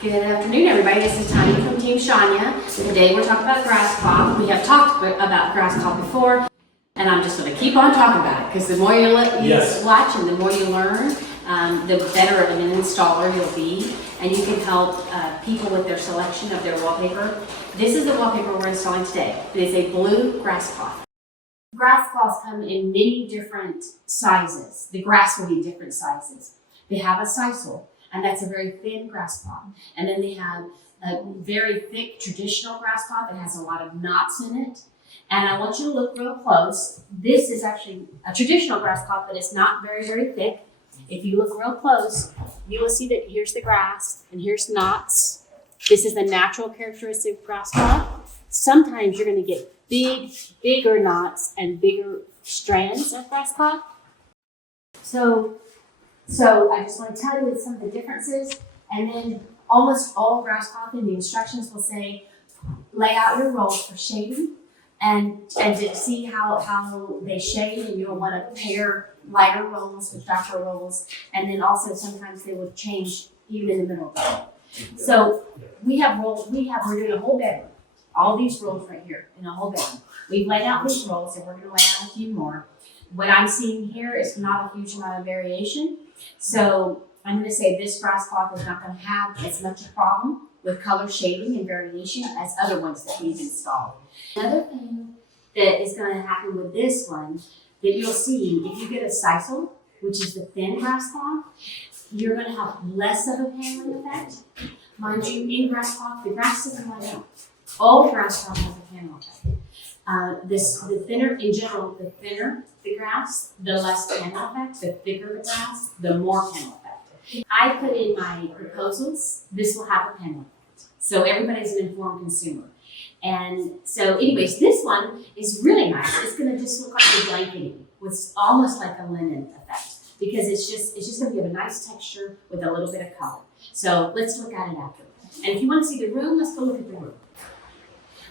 Good afternoon, everybody. This is Tanya from Team Shania. Today we're talking about Grasscloth. We have talked about Grasscloth before, and I'm just going to keep on talking about it because the more you watch and the more you learn, the better of an installer you'll be, and you can help people with their selection of their wallpaper. This is the wallpaper we're installing today. It is a blue Grasscloth. Grasscloths come in many different sizes. The grass will be different sizes. They have a sisal, and that's a very thin Grasscloth. And then they have a very thick traditional Grasscloth that has a lot of knots in it. And I want you to look real close. This is actually a traditional Grasscloth, but it's not very, very thick. If you look real close, you will see that here's the grass and here's knots. This is the natural characteristic of Grasscloth. Sometimes you're going to get bigger knots and bigger strands of Grasscloth. So I just want to tell you some of the differences, and then almost all Grasscloth in the instructions will say, lay out your rolls for shading and to see how they shade, and you'll want to pair lighter rolls with darker rolls, and then also sometimes they will change even in the middle of the roll. So we're doing a whole bedroom. All these rolls right here in a whole bedroom. We've laid out these rolls, and we're going to lay out a few more. What I'm seeing here is not a huge amount of variation. So I'm going to say this Grasscloth is not going to have as much a problem with color shading and variation as other ones that we've installed. Another thing that is going to happen with this one that you'll see, if you get a sisal, which is the thin Grasscloth, you're going to have less of a paneling effect. Mind you, in Grasscloth, the grass doesn't light up. All Grasscloth has a panel effect. The thinner, in general, the thinner the grass, the less panel effect. The thicker the grass, the more panel effect. I put in my proposals, this will have a panel effect. So everybody's an informed consumer. And so anyways, this one is really nice. It's gonna just look like a blanketing with almost like a linen effect, because it's just gonna give a nice texture with a little bit of color. So let's look at it after. And if you want to see the room, let's go look at the room.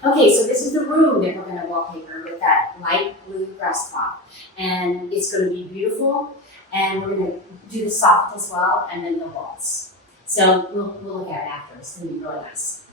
Okay, so this is the room that we're going to wallpaper with that light blue Grasscloth. And it's going to be beautiful, and we're going to do the soft as well, and then the walls. So we'll look at it after. It's going to be really nice.